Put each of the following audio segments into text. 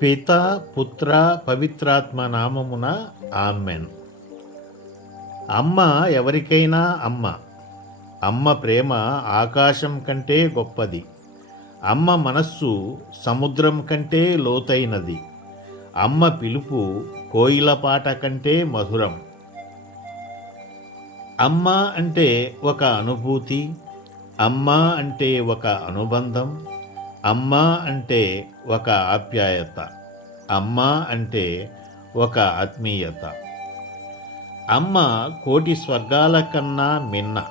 పిత పుత్ర పవిత్రాత్మ నామమున ఆమెన్. అమ్మ ఎవరికైనా అమ్మ. అమ్మ ప్రేమ ఆకాశం కంటే గొప్పది. అమ్మ మనస్సు సముద్రం కంటే లోతైనది. అమ్మ పిలుపు కోయిల పాట కంటే మధురం. అమ్మ అంటే ఒక అనుభూతి. అమ్మ అంటే ఒక అనుబంధం. అమ్మ అంటే ఒక ఆప్యాయత. అమ్మ అంటే ఒక ఆత్మీయత. అమ్మ కోటి స్వర్గాల కన్నా మిన్న.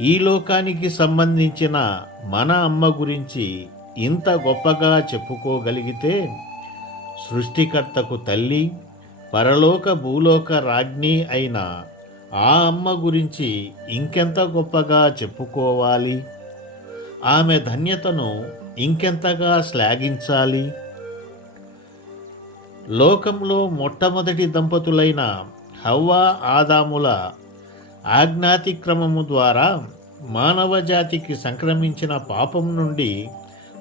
ఈ లోకానికి సంబంధించిన మన అమ్మ గురించి ఇంత గొప్పగా చెప్పుకోగలిగితే సృష్టికర్తకు తల్లి, పరలోక భూలోక రాజ్ఞి అయిన ఆ అమ్మ గురించి ఇంకెంత గొప్పగా చెప్పుకోవాలి? ఆమె ధన్యతను ఇంకెంతగా శ్లాఘించాలి? లోకంలో మొట్టమొదటి దంపతులైన హవ్వ ఆదాముల ఆజ్ఞాతిక్రమము ద్వారా మానవజాతికి సంక్రమించిన పాపం నుండి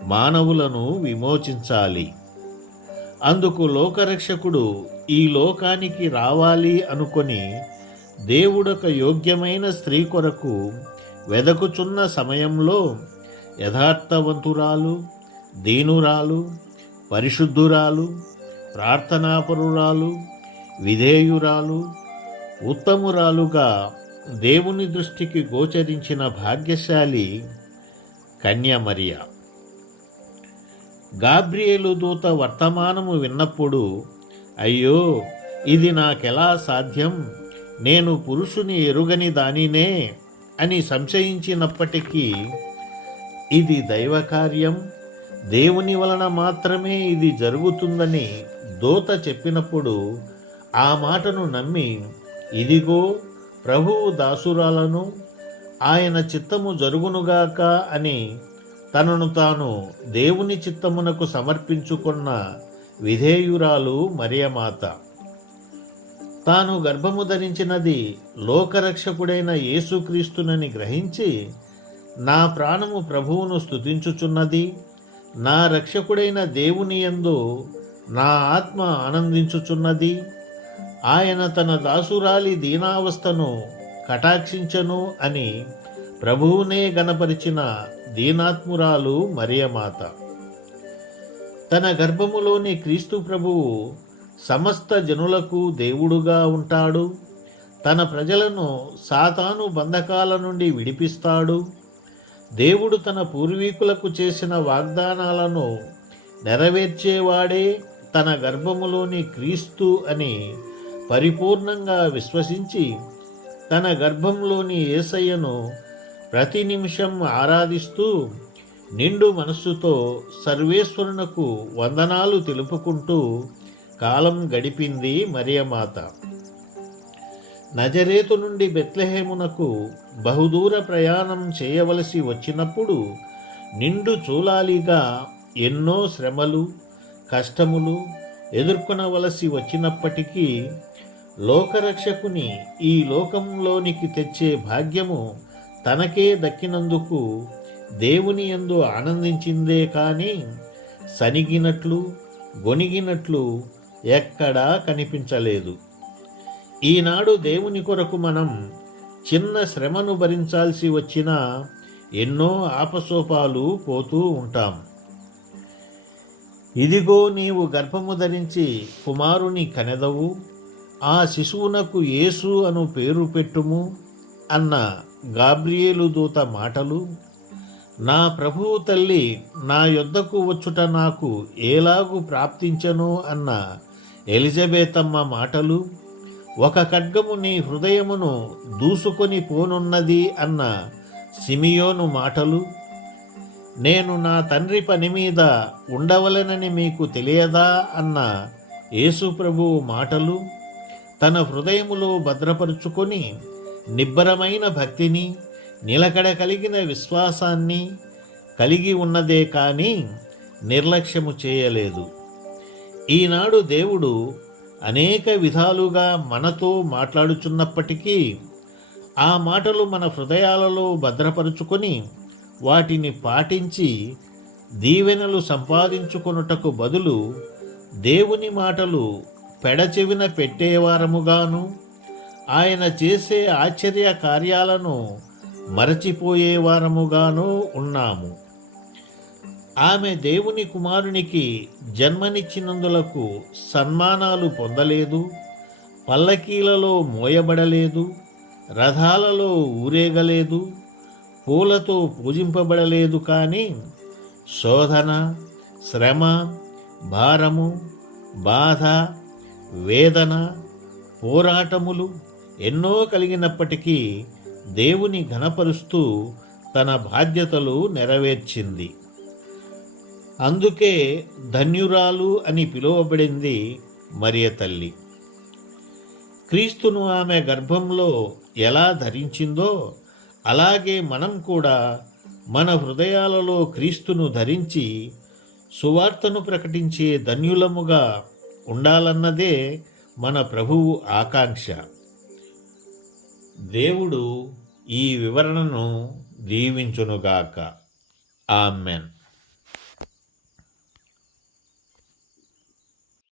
మానవులను విమోచించాలి. అందుకు లోకరక్షకుడు ఈ లోకానికి రావాలి అనుకొని దేవుడొక యోగ్యమైన స్త్రీ కొరకు వెదకుచున్న సమయంలో యథార్థవంతురాలు, దీనురాలు, పరిశుద్ధురాలు, ప్రార్థనాపరురాలు, విధేయురాలు, ఉత్తమురాలుగా దేవుని దృష్టికి గోచరించిన భాగ్యశాలి కన్య మరియ. గాబ్రియేలు దూత వర్తమానము విన్నప్పుడు, అయ్యో ఇది నాకెలా సాధ్యం, నేను పురుషుని ఎరుగని దానినే అని సంశయించినప్పటికీ ఇది దైవకార్యం, దేవుని వలన మాత్రమే ఇది జరుగుతుందని దూత చెప్పినప్పుడు ఆ మాటను నమ్మి, ఇదిగో ప్రభువు దాసురాలను, ఆయన చిత్తము జరుగునుగాక అని తనను తాను దేవుని చిత్తమునకు సమర్పించుకున్న విధేయురాలు మరియమాత. తాను గర్భము ధరించినది లోకరక్షకుడైన యేసుక్రీస్తునని గ్రహించి, నా ప్రాణము ప్రభువును స్తుతించుచున్నది, నా రక్షకుడైన దేవుని యందు నా ఆత్మ ఆనందించుచున్నది, ఆయన తన దాసురాలి దీనావస్థను కటాక్షించను అని ప్రభువునే గణపరిచిన దీనాత్మురాలు మరియమాత. తన గర్భములోని క్రీస్తు ప్రభువు సమస్త జనులకు దేవుడుగా ఉంటాడు. తన ప్రజలను సాతాను బంధకాల నుండి విడిపిస్తాడు. దేవుడు తన పూర్వీకులకు చేసిన వాగ్దానాలను నెరవేర్చేవాడే తన గర్భములోని క్రీస్తు అని పరిపూర్ణంగా విశ్వసించి తన గర్భంలోని యేసయ్యను ప్రతి నిమిషం ఆరాధిస్తూ నిండు మనస్సుతో సర్వేశ్వరునకు వందనాలు తెలుపుకుంటూ కాలం గడిపింది మరియమాత. నజరేతు నుండి బెత్లెహేమునకు బహుదూర ప్రయాణం చేయవలసి వచ్చినప్పుడు నిండు చూలాలిగా ఎన్నో శ్రమలు, కష్టములు ఎదుర్కొనవలసి వచ్చినప్పటికీ లోకరక్షకుని ఈ లోకంలోనికి తెచ్చే భాగ్యము తనకే దక్కినందుకు దేవుని యందు ఆనందించిందే కానీ సనిగినట్లు, గొనిగినట్లు ఎక్కడా కనిపించలేదు. ఈనాడు దేవుని కొరకు మనం చిన్న శ్రమను భరించాల్సి వచ్చినా ఎన్నో ఆపసోపాలు పోతూ ఉంటాం. ఇదిగో నీవు గర్భము ధరించి కుమారుని కనెదవు, ఆ శిశువునకు యేసు అను పేరు పెట్టుము అన్న గాబ్రియేలు దూత మాటలు, నా ప్రభువు తల్లి నా యొద్దకు వచ్చుట నాకు ఏలాగు ప్రాప్తించను అన్న ఎలిజబెతమ్మ మాటలు, ఒక ఖడ్గము నీ హృదయమును దూసుకొని పోనున్నది అన్న సిమియోను మాటలు, నేను నా తండ్రి పని మీద ఉండవలెనని మీకు తెలియదా అన్న యేసు ప్రభువు మాటలు తన హృదయములో భద్రపరుచుకొని నిబ్బరమైన భక్తిని, నిలకడ కలిగిన విశ్వాసాన్ని కలిగి ఉన్నదే కానీ నిర్లక్ష్యము చేయలేదు. ఈనాడు దేవుడు అనేక విధాలుగా మనతో మాట్లాడుచున్నప్పటికీ ఆ మాటలు మన హృదయాలలో భద్రపరుచుకొని వాటిని పాటించి దీవెనలు సంపాదించుకొనుటకు బదులు దేవుని మాటలు పెడచెవిన పెట్టేవారముగాను, ఆయన చేసే ఆశ్చర్య కార్యాలను మరచిపోయేవారముగాను ఉన్నాము. ఆమె దేవుని కుమారునికి జన్మనిచ్చినందులకు సన్మానాలు పొందలేదు, పల్లకీలలో మోయబడలేదు, రథాలలో ఊరేగలేదు, పూలతో పూజింపబడలేదు. కానీ శోధన, శ్రమ, భారము, బాధ, వేదన, పోరాటములు ఎన్నో కలిగినప్పటికీ దేవుని ఘనపరుస్తూ తన బాధ్యతలు నెరవేర్చింది. అందుకే ధన్యురాలు అని పిలువబడింది మరియ తల్లి. క్రీస్తును ఆమె గర్భంలో ఎలా ధరించిందో అలాగే మనం కూడా మన హృదయాలలో క్రీస్తును ధరించి సువార్తను ప్రకటించే ధన్యులముగా ఉండాలన్నదే మన ప్రభువు ఆకాంక్ష. దేవుడు ఈ వివరణను దీవించునుగాక. ఆమెన్.